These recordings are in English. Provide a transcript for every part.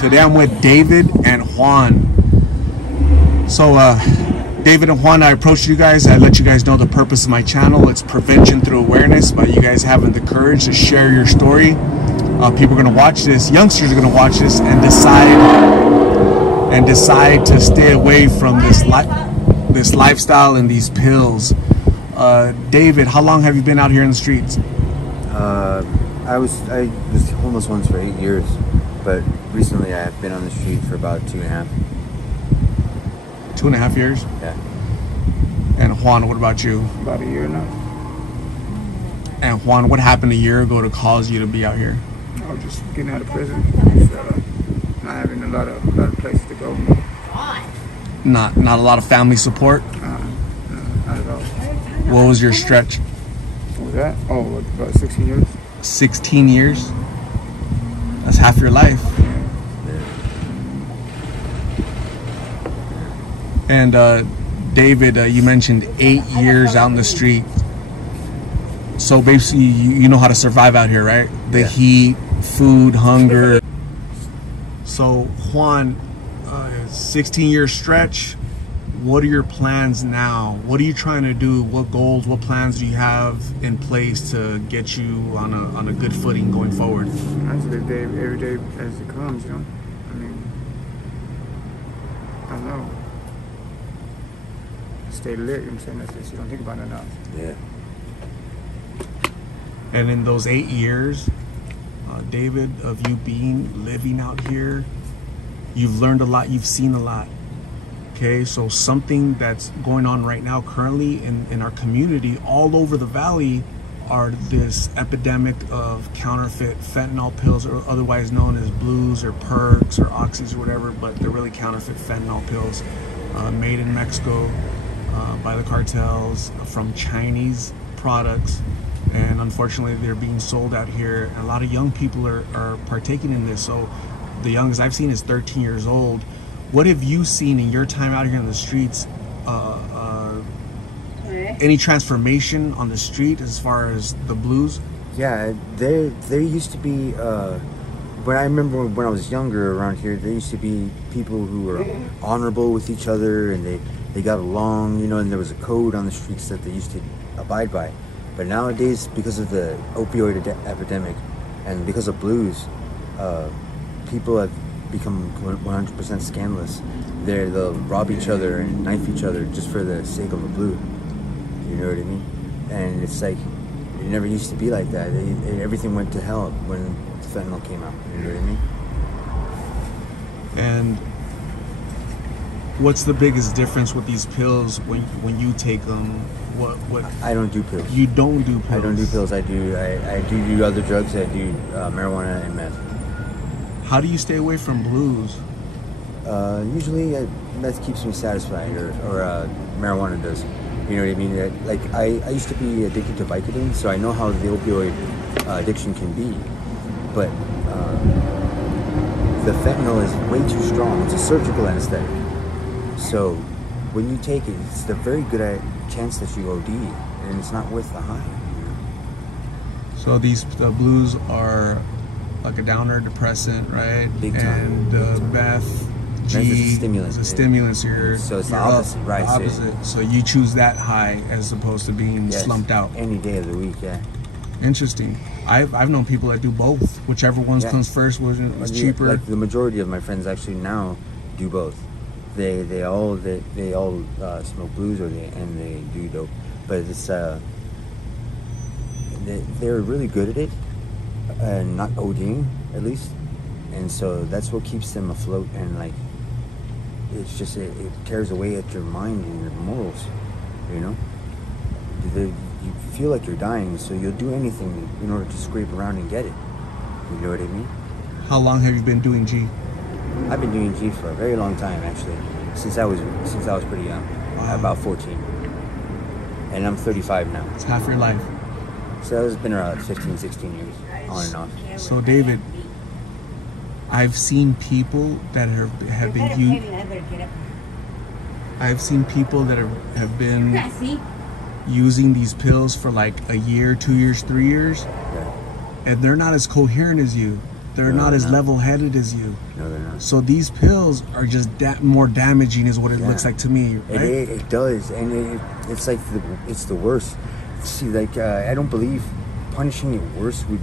Today I'm with David and Juan. So, David and Juan, I approached you guys. I let you guys know the purpose of my channel. It's prevention through awareness, by you guys having the courage to share your story. People are going to watch this. Youngsters are going to watch this and decide to stay away from this lifestyle and these pills. David, how long have you been out here in the streets? I was homeless once for 8 years, but recently I have been on the street for about 2.5. 2.5 years? Yeah. And Juan, what about you? About a year now. And Juan, what happened a year ago to cause you to be out here? I was just getting out of prison. Just, not having a lot of places to go. Not a lot of family support? Not at all. What was your stretch? What was that? Oh, about 16 years. 16 years? That's half your life. And David, you mentioned 8 years out in the street. So basically, you know how to survive out here, right? The heat, food, hunger. So Juan, 16-year stretch. What are your plans now? What are you trying to do? What goals, what plans do you have in place to get you on a good footing going forward? I just live day, every day as it comes, you know? I mean, I don't know. Stay lit, you know what I'm saying? That's just, you don't think about it enough. Yeah. And in those 8 years, David, of you living out here, you've learned a lot, you've seen a lot. Okay, so something that's going on right now currently in our community all over the valley are this epidemic of counterfeit fentanyl pills, or otherwise known as blues or perks or oxys or whatever, but they're really counterfeit fentanyl pills made in Mexico by the cartels from Chinese products. And unfortunately, they're being sold out here. And a lot of young people are partaking in this. So the youngest I've seen is 13 years old. What have you seen in your time out here in the streets? Any transformation on the street as far as the blues? Yeah, there used to be, when I remember when I was younger around here, there used to be people who were honorable with each other, and they got along, you know, and there was a code on the streets that they used to abide by. But nowadays, because of the opioid epidemic and because of blues, people have become 100% scandalous. They'll rob each other and knife each other just for the sake of a blue. You know what I mean? And it's like, it never used to be like that. Everything went to hell when fentanyl came out. You know what I mean? And what's the biggest difference with these pills when you take them? What? I don't do pills. You don't do pills? I don't do pills. I do other drugs. I do marijuana and meth. How do you stay away from blues? Usually meth keeps me satisfied, or marijuana does. You know what I mean? Like I used to be addicted to Vicodin, so I know how the opioid addiction can be. But the fentanyl is way too strong. It's a surgical anesthetic. So when you take it, it's a very good chance that you OD, and it's not worth the high. You know? So the blues are like a downer, depressant, right? Big time. And meth, G, is a stimulant. It's a stimulant, so it's the opposite, right? The opposite. So you choose that high as opposed to being slumped out. Any day of the week, yeah. Interesting. I've known people that do both. Whichever ones comes first was cheaper. Like the majority of my friends actually now do both. They all smoke blues and they do dope, but it's they're really good at it and not ODing at least, and so that's what keeps them afloat. And like it's just it tears away at your mind and your morals, you know. You feel like you're dying, so you'll do anything in order to scrape around and get it. You know what I mean? How long have you been doing G? I've been doing G for a very long time, actually, since I was pretty young. Wow. About 14, and I'm 35 now. It's half your life. So it's been around 15, 16 years, on and off. So David, I've seen people that have been using these pills for like a year, 2 years, 3 years, and they're not as coherent as you. They're not as level-headed as you. No, they're not. So these pills are just more damaging, is what it looks like to me. Right? It does, and it's like it's the worst. See, like I don't believe punishing it worse would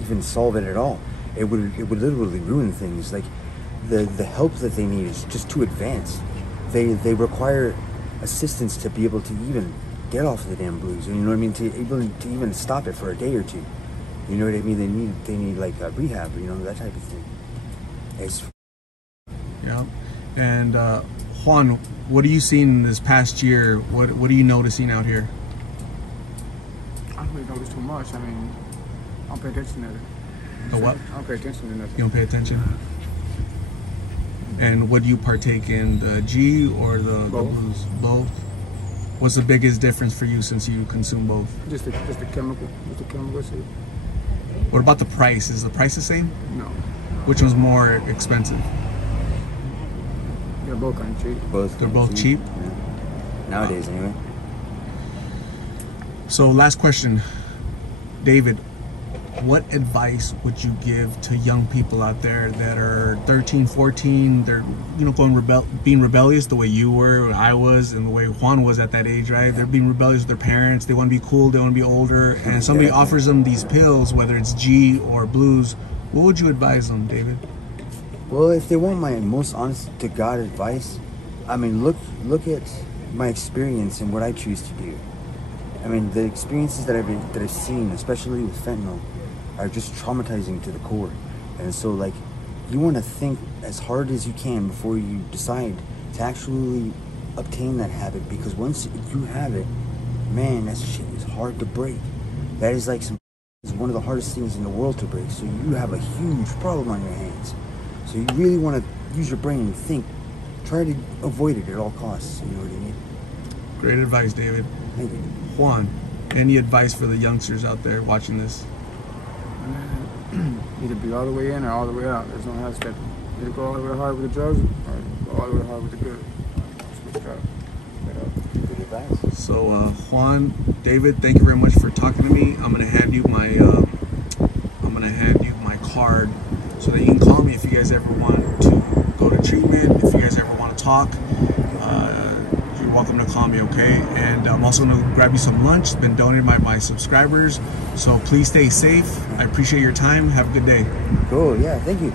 even solve it at all. It would literally ruin things. Like the help that they need is just too advanced. They require assistance to be able to even get off the damn blues. You know what I mean? To even stop it for a day or two. You know what I mean? They need like rehab. You know, that type of thing. Yeah. And Juan, what are you seeing this past year? What are you noticing out here? I don't really notice too much. I mean, I don't pay attention to it. A what? I don't pay attention to nothing. You don't pay attention? And what do you partake in, the G or the blues? Both. What's the biggest difference for you since you consume both? Just the chemical. Just the chemical shit. What about the price? Is the price the same? No. Which one's more expensive? They're both kind of cheap. They're both cheap? Yeah. Nowadays, anyway. So last question, David, what advice would you give to young people out there that are 13, 14, they're being rebellious the way you were, I was, and the way Juan was at that age, right? They're being rebellious with their parents, they want to be cool, they want to be older, and somebody offers them these pills, whether it's G or blues, what would you advise them, David? Well, if they want my most honest to God advice, I mean, look at my experience and what I choose to do. I mean, the experiences that I've seen, especially with fentanyl, are just traumatizing to the core. And so, like, you want to think as hard as you can before you decide to actually obtain that habit, because once you have it, man, that shit is hard to break. That is like it's one of the hardest things in the world to break. So you have a huge problem on your hands. So you really want to use your brain and think. Try to avoid it at all costs. You know what I mean? Great advice, David. Thank you. Juan, any advice for the youngsters out there watching this? Either be all the way in or all the way out. There's no half stepping. Either go all the way hard with the drugs or go all the way hard with the good. Switch up. Good advice. So Juan, David, thank you very much for talking to me. I'm gonna hand you my card so that you can call me if you guys ever want to go to treatment. If you guys ever want to talk, you're welcome to call me. Okay, and I'm also gonna grab you some lunch. It's been donated by my subscribers. So please stay safe. I appreciate your time. Have a good day. Cool. Yeah. Thank you.